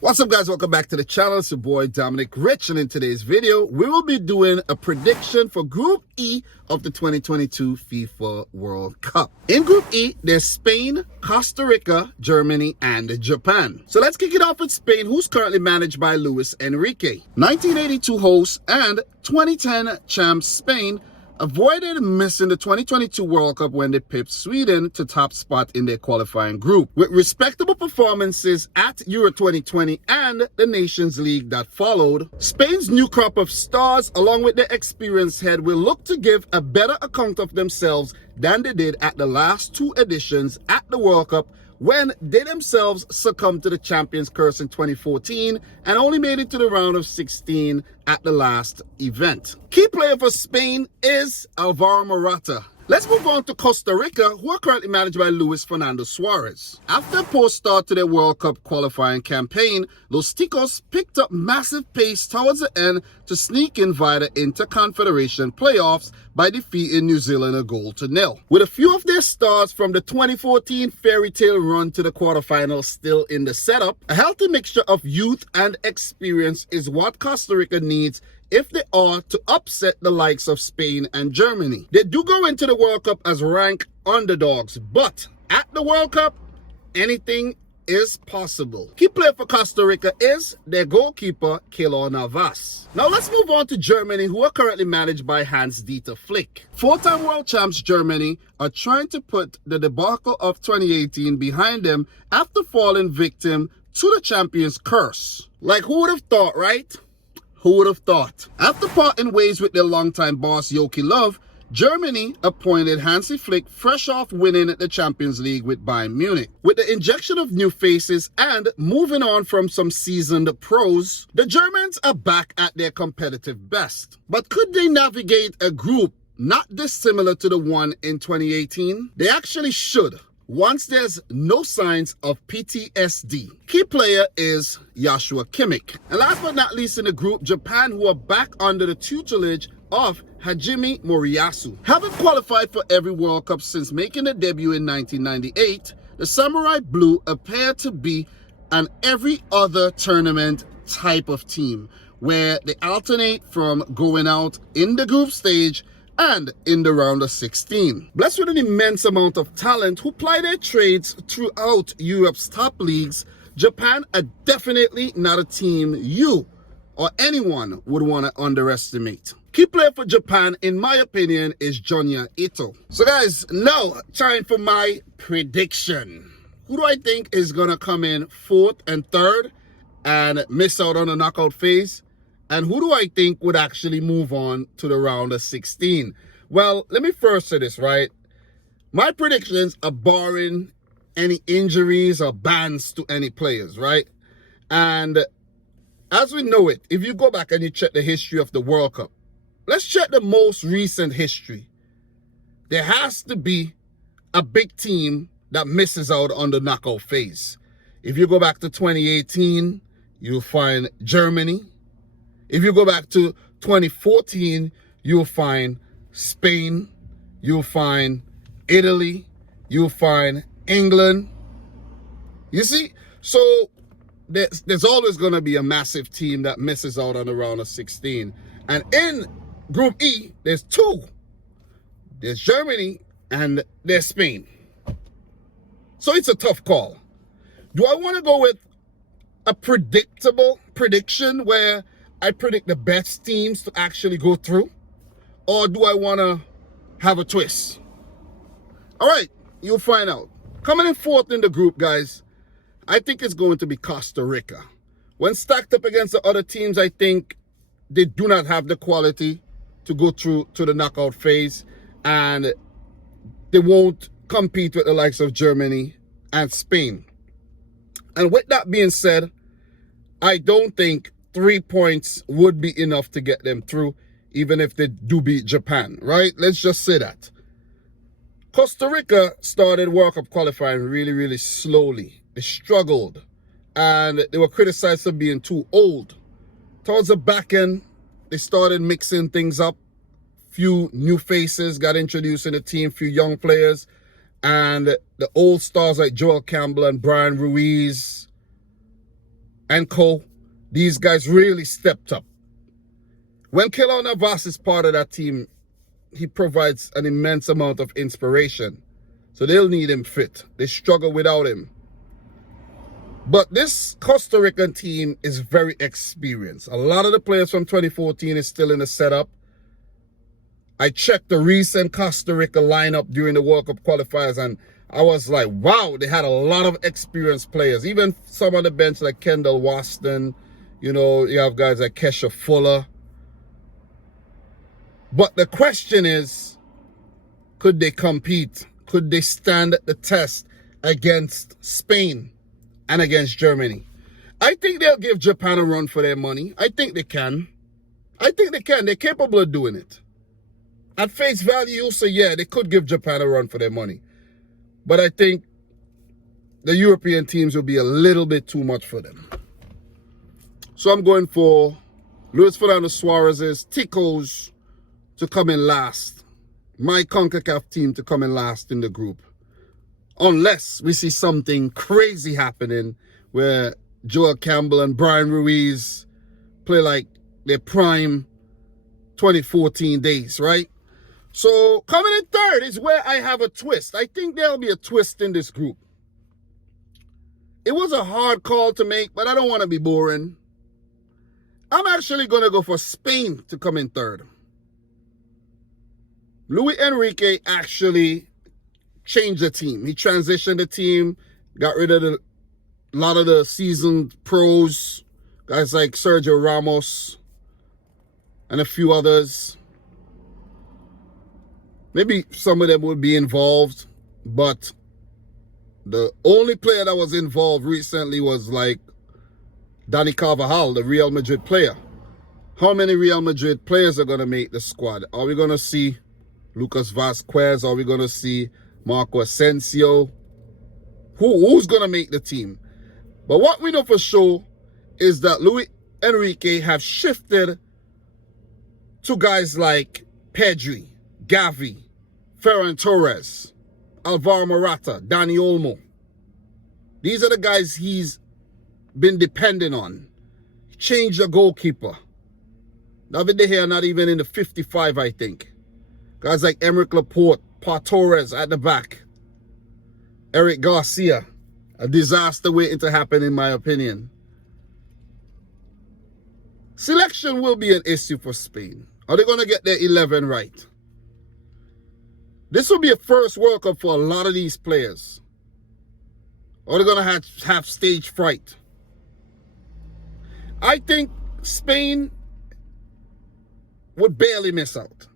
What's up, guys? Welcome back to the channel. It's your boy Dominic Rich, and in today's video we will be doing a prediction for Group E of the 2022 FIFA World Cup. In Group E, there's Spain, Costa Rica, Germany, and Japan. So let's kick it off with Spain, who's currently managed by Luis Enrique. 1982 hosts and 2010 champs Spain avoided missing the 2022 World Cup when they pipped Sweden to top spot in their qualifying group, with respectable performances at Euro 2020 and the Nations League that followed. Spain's new crop of stars, along with their experienced head, will look to give a better account of themselves than they did at the last two editions at the World Cup, when they themselves succumbed to the champions curse in 2014 and only made it to the round of 16 at the last event. Key player for Spain is Alvaro Morata. Let's move on to Costa Rica, who are currently managed by Luis Fernando Suarez. After a poor start to their World Cup qualifying campaign, Los Ticos picked up massive pace towards the end to sneak in via the Interconfederation playoffs by defeating New Zealand 1-0. With a few of their stars from the 2014 fairy tale run to the quarterfinals still in the setup, a healthy mixture of youth and experience is what Costa Rica needs if they are to upset the likes of Spain and Germany. They do go into the World Cup as rank underdogs, but at the World Cup, anything is possible. Key player for Costa Rica is their goalkeeper, Keylor Navas. Now let's move on to Germany, who are currently managed by Hans-Dieter Flick. Four-time world champs Germany are trying to put the debacle of 2018 behind them after falling victim to the champions curse. Like, who would have thought, right? Who would have thought? After parting ways with their longtime boss Joachim Löw, Germany appointed Hansi Flick fresh off winning the Champions League with Bayern Munich. With the injection of new faces and moving on from some seasoned pros, the Germans are back at their competitive best. But could they navigate a group not dissimilar to the one in 2018? They actually should, once there's no signs of PTSD. Key player is Joshua Kimmich. And last but not least in the group, Japan, who are back under the tutelage of Hajime Moriyasu. Having qualified for every World Cup since making a debut in 1998, the Samurai Blue appear to be an every other tournament type of team, where they alternate from going out in the group stage and in the round of 16. Blessed with an immense amount of talent who ply their trades throughout Europe's top leagues, Japan are definitely not a team you or anyone would want to underestimate. Key player for Japan, in my opinion, is Junya Ito. So guys, now time for my prediction. Who do I think is going to come in fourth and third and miss out on the knockout phase? And who do I think would actually move on to the round of 16? Well, let me first say this, right? My predictions are barring any injuries or bans to any players, right? And as we know it, if you go back and you check the history of the World Cup, let's check the most recent history. There has to be a big team that misses out on the knockout phase. If you go back to 2018, you'll find Germany. If you go back to 2014, you'll find Spain, you'll find Italy, you'll find England. You see? So there's always going to be a massive team that misses out on the round of 16. And in Group E, there's two. There's Germany and there's Spain. So it's a tough call. Do I want to go with a predictable prediction where I predict the best teams to actually go through? Or do I want to have a twist? All right, you'll find out. Coming in fourth in the group, guys, I think it's going to be Costa Rica. When stacked up against the other teams, I think they do not have the quality to go through to the knockout phase. And they won't compete with the likes of Germany and Spain. And with that being said, I don't think 3 points would be enough to get them through, even if they do beat Japan, right? Let's just say that. Costa Rica started World Cup qualifying really slowly. They struggled, and they were criticized for being too old. Towards the back end, they started mixing things up. Few new faces got introduced in the team, few young players, and the old stars like Joel Campbell and Brian Ruiz and co. These guys really stepped up. When Keylor Navas is part of that team, he provides an immense amount of inspiration. So they'll need him fit. They struggle without him. But this Costa Rican team is very experienced. A lot of the players from 2014 is still in the setup. I checked the recent Costa Rica lineup during the World Cup qualifiers, and I was like, wow, they had a lot of experienced players. Even some on the bench like Kendall Waston. You know, you have guys like Kesha Fuller. But the question is, could they compete? Could they stand the test against Spain and against Germany? I think they'll give Japan a run for their money. I think they can. I think they can. They're capable of doing it. At face value, so yeah, they could give Japan a run for their money. But I think the European teams will be a little bit too much for them. So I'm going for Luis Fernando Suarez's Ticos to come in last. My CONCACAF team to come in last in the group. Unless we see something crazy happening where Joel Campbell and Brian Ruiz play like their prime 2014 days, right? So coming in third is where I have a twist. I think there'll be a twist in this group. It was a hard call to make, but I don't want to be boring. I'm actually going to go for Spain to come in third. Luis Enrique actually changed the team. He transitioned the team, got rid of a lot of the seasoned pros, guys like Sergio Ramos and a few others. Maybe some of them would be involved, but the only player that was involved recently was like Dani Carvajal, the Real Madrid player. How many Real Madrid players are going to make the squad? Are we going to see Lucas Vazquez? Are we going to see Marco Asensio? Who's going to make the team? But what we know for sure is that Luis Enrique have shifted to guys like Pedri, Gavi, Ferran Torres, Alvaro Morata, Dani Olmo. These are the guys he's been dependent on. Change the goalkeeper. David De Gea not even in the 55, I think. Guys like Emerick Laporte, Pau Torres at the back. Eric Garcia. A disaster waiting to happen, in my opinion. Selection will be an issue for Spain. Are they going to get their 11 right? This will be a first World Cup for a lot of these players. Or they're going to have stage fright. I think Spain would barely miss out.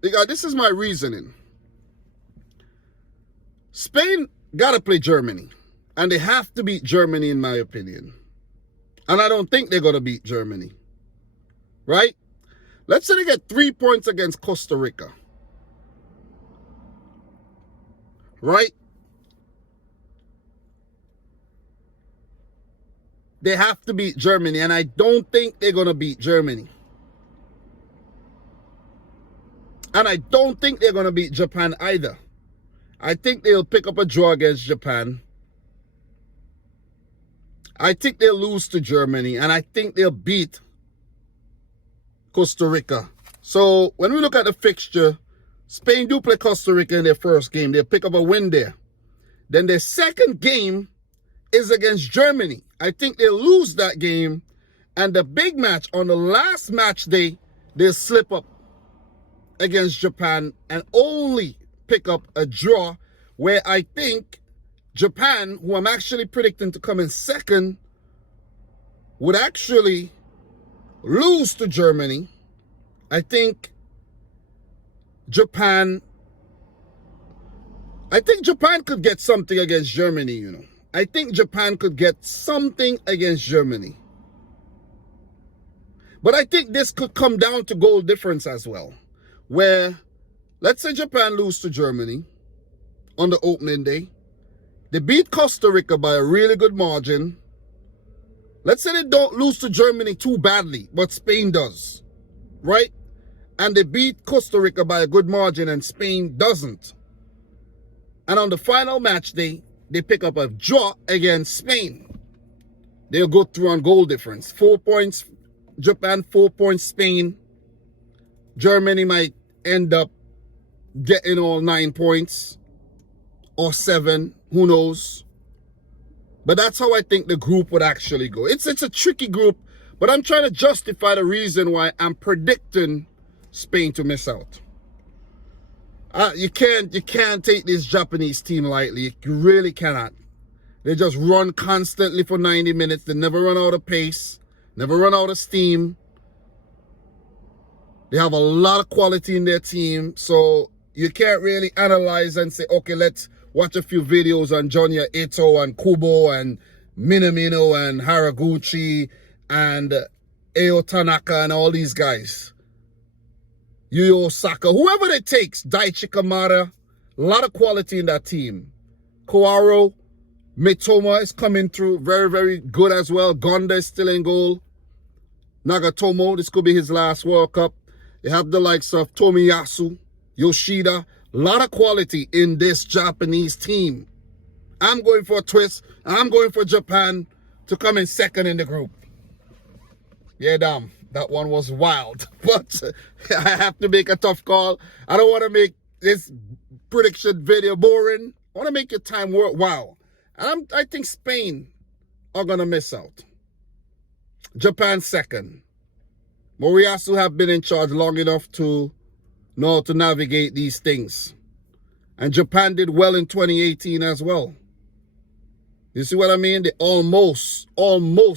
Because this is my reasoning. Spain got to play Germany. And they have to beat Germany, in my opinion. And I don't think they're going to beat Germany. Right? Let's say they get 3 points against Costa Rica. Right? They have to beat Germany, and I don't think they're going to beat Germany. And I don't think they're going to beat Japan either. I think they'll pick up a draw against Japan. I think they'll lose to Germany, and I think they'll beat Costa Rica. So when we look at the fixture, Spain do play Costa Rica in their first game. They'll pick up a win there. Then their second game is against Germany. I think they'll lose that game. And the big match on the last match day, they'll slip up against Japan and only pick up a draw, where I think Japan, who I'm actually predicting to come in second, would actually lose to Germany. I think Japan could get something against Germany, you know. I think Japan could get something against Germany. But I think this could come down to goal difference as well. Where, let's say Japan lose to Germany on the opening day. They beat Costa Rica by a really good margin. Let's say they don't lose to Germany too badly, but Spain does. Right? And they beat Costa Rica by a good margin and Spain doesn't. And on the final match day, they pick up a draw against Spain. They'll go through on goal difference. 4 points, Japan, 4 points, Spain. Germany might end up getting all 9 points or 7, who knows. But that's how I think the group would actually go. It's a tricky group, but I'm trying to justify the reason why I'm predicting Spain to miss out. You can't take this Japanese team lightly. You really cannot. They just run constantly for 90 minutes. They never run out of pace, never run out of steam. They have a lot of quality in their team, so you can't really analyze and say, okay, let's watch a few videos on Junya Ito and Kubo and Minamino and Haraguchi and Eo Tanaka and all these guys. Yu Osaka, whoever it takes, Daichi Kamada, a lot of quality in that team. Koaro, Mitoma is coming through, very, very good as well. Gonda is still in goal. Nagatomo, this could be his last World Cup. You have the likes of Tomiyasu, Yoshida, a lot of quality in this Japanese team. I'm going for a twist. I'm going for Japan to come in second in the group. Yeah, damn. That one was wild. But I have to make a tough call. I don't want to make this prediction video boring. I want to make your time worthwhile. And I think Spain are going to miss out. Japan second. Moriyasu have been in charge long enough to know how to navigate these things. And Japan did well in 2018 as well. You see what I mean? They almost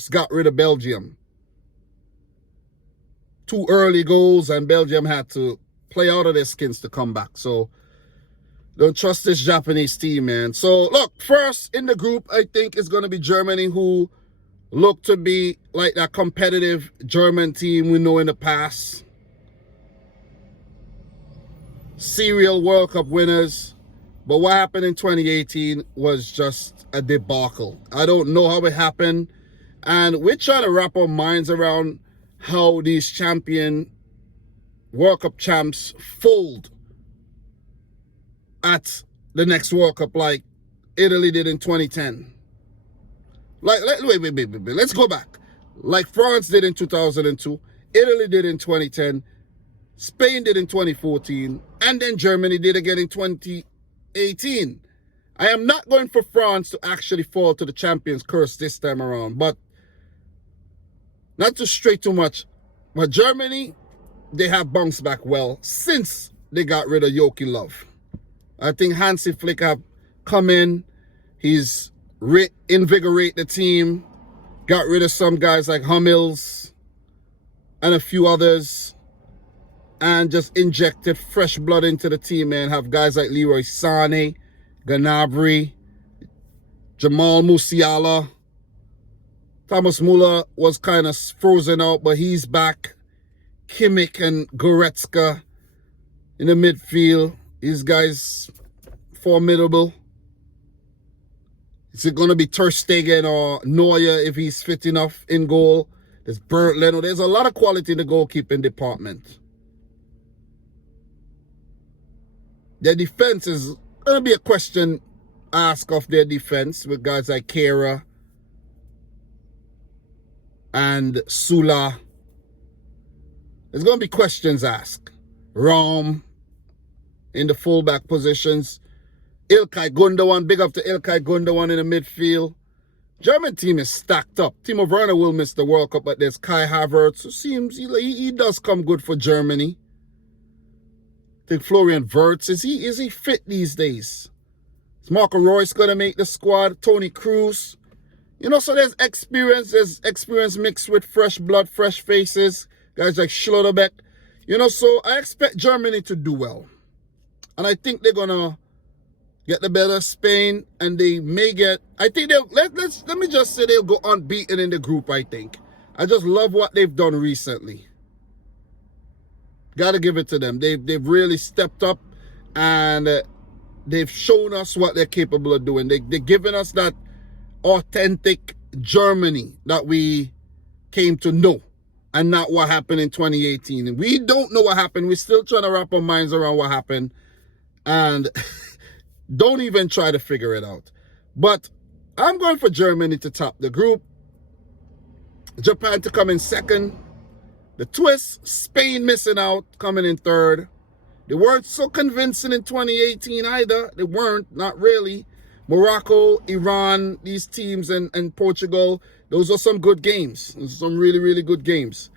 got rid of Belgium. 2 early goals and Belgium had to play out of their skins to come back. So don't trust this Japanese team, man. So look, first in the group, I think it's going to be Germany, who look to be like that competitive German team we know in the past. Serial World Cup winners. But what happened in 2018 was just a debacle. I don't know how it happened. And we're trying to wrap our minds around how these champion World Cup champs fold at the next World Cup like Italy did in 2010. Wait, let's go back. Like France did in 2002, Italy did in 2010, Spain did in 2014, and then Germany did again in 2018. I am not going for France to actually fall to the champions curse this time around, but not to stray too much. But Germany, they have bounced back well since they got rid of Joachim Löw. I think Hansi Flick have come in. He's reinvigorate the team, got rid of some guys like Hummels and a few others, and just injected fresh blood into the team, man. Have guys like Leroy Sané, Gnabry, Jamal Musiala. Thomas Muller was kind of frozen out, but he's back. Kimmich and Goretzka in the midfield. These guys formidable. Is it going to be Ter Stegen or Neuer if he's fit enough in goal? There's Bernd Leno. There's a lot of quality in the goalkeeping department. Their defense is going to be a question asked of their defense with guys like Kehrer and Sula. There's going to be questions asked. Rom in the fullback positions. Ilkay Gundogan, big up to Ilkay Gundogan in the midfield. German team is stacked up. Timo Werner will miss the World Cup, but there's Kai Havertz, who seems he does come good for Germany. I think Florian Wirtz, is he fit these days? Is Marco Reus going to make the squad? Toni Kroos. You know, so there's experience mixed with fresh blood, fresh faces. Guys like Schlotterbeck. You know, so I expect Germany to do well. And I think they're going to get the better of Spain, and they may get, I think they'll, let me just say they'll go unbeaten in the group, I think. I just love what they've done recently. Got to give it to them. They've really stepped up, and they've shown us what they're capable of doing. They're giving us that authentic Germany that we came to know, and not what happened in 2018. And we don't know what happened. We're still trying to wrap our minds around what happened, and don't even try to figure it out. But I'm going for Germany to top the group. Japan to come in second. The twist, Spain missing out, coming in third. They weren't so convincing in 2018 either. They weren't, not really. Morocco, Iran, these teams, and Portugal, those are some good games. Those are some really, really good games.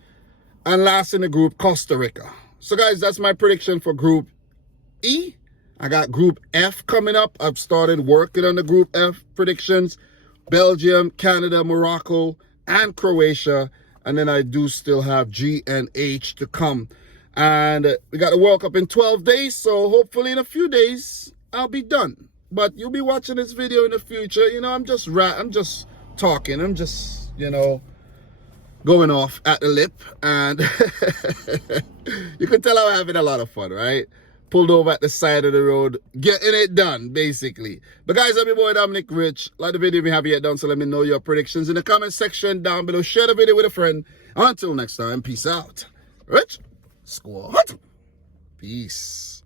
And last in the group, Costa Rica. So guys, that's my prediction for Group E. I got Group F coming up. I've started working on the Group F predictions. Belgium, Canada, Morocco, and Croatia. And then I do still have G and H to come. And we got the World Cup in 12 days. So hopefully in a few days, I'll be done. But you'll be watching this video in the future. You know, I'm just talking. I'm just, you know, going off at the lip. And you can tell I'm having a lot of fun, right? Pulled over at the side of the road, getting it done, basically. But guys, I'm your boy Dominic Rich. Like the video if you haven't yet done, so let me know your predictions in the comment section down below. Share the video with a friend. Until next time, peace out. Rich Squad. Peace.